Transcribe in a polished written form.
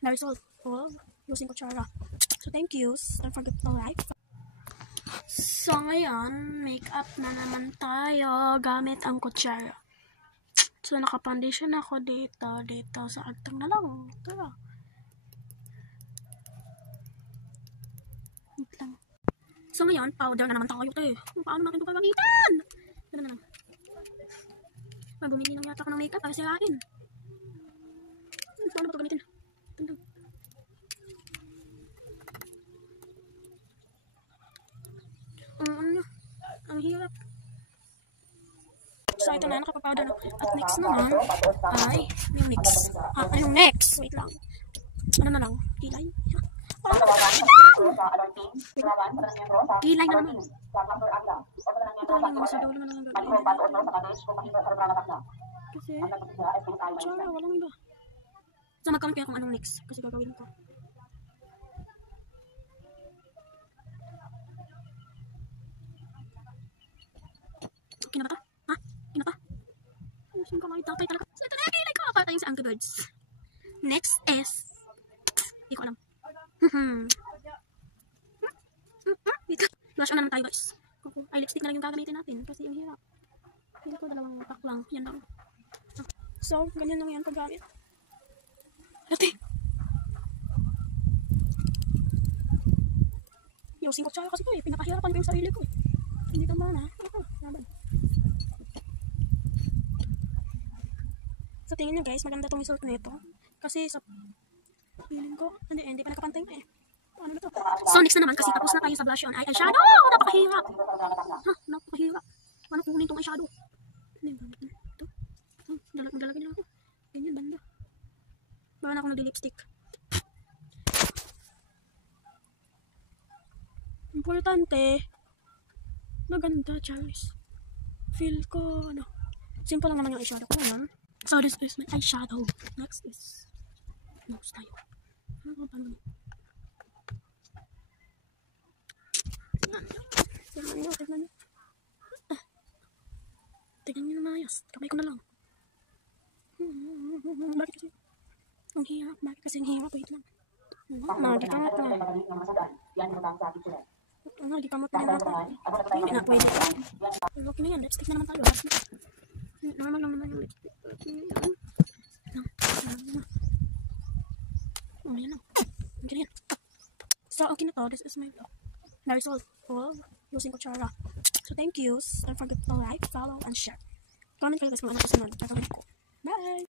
na result of using kutsara. So thank you. Don't forget to like. So ngayon, makeup na naman tayo gamit ang kutsara. So naka-foundation ako dito sa agtang na lang. Tara. Wait lang. So ngayon, powder na naman tayo. Paano natin ito gagamitin? Ganun na lang. Bumili lang yata ako ng makeup para sirain. Paano ba ito gamitin? Tandang. Ang hirap. So ito na, nakapapowder na. At next naman ay yung next. Yung next? Wait lang. Ano na lang? Kilay? Kilay na naman. Ito na lang yung sa dulo na lang gagawin. Kasi, tsara, walang iba. So magkaroon kaya kung anong next. Kasi gagawin ko. Okay na ba ito? Ha? Okay na ba? Saan ka makitapay talaga? So ito na yung kilay ko. Para yung sa Angry Birds. Next is, hindi ko alam. Blush on na naman tayo guys. Ay, lipstick na lang yung gagamitin natin. Kasi yung hirap. Hindi ko dalawang pack lang. Yan lang. So, ganyan lang yan paggamit. Ate! Using ko tsaka kasi ko eh. Pinakahirapan ko yung sarili ko eh. Hindi ka mana. Laban. So, tingin nyo guys, maganda itong result na ito. Kasi sa feeling ko, hindi pa nakapantay na eh. Ano na to? So, next na naman kasi tapos na tayo sa blush on eyeshadow. Napakahirap. Ha? Napakahirap. Paano kukunin itong eyeshadow? Ano yung gamit na? Ito? Maglalagay lang ako. Ganyan, banda. Baka na ako nag-lipstick. Importante. Maganda, Charles. Feel ko, ano. Simple lang naman yung eyeshadow ko, naman. So, this is my eyeshadow. Next is nose tayo. Ano ba naman? Tignan nyo. Tignan nyo na maayos. Kamay ko na lang. Bakit kasi? Ang hirap. Bakit kasi ang hirap? Wait lang. Nagikamot na. Nagikamot na natin. Hindi na pwede. Okay na yan. Lipstick na naman tayo. Normal lang naman yung lipstick. Yan lang. Okay na yan. So, okay na to. This is my vlog. Na result of using kutsara. So, thank you. Don't forget to like, follow, and share. Comment kayo guys kung ano kasunod. Bye!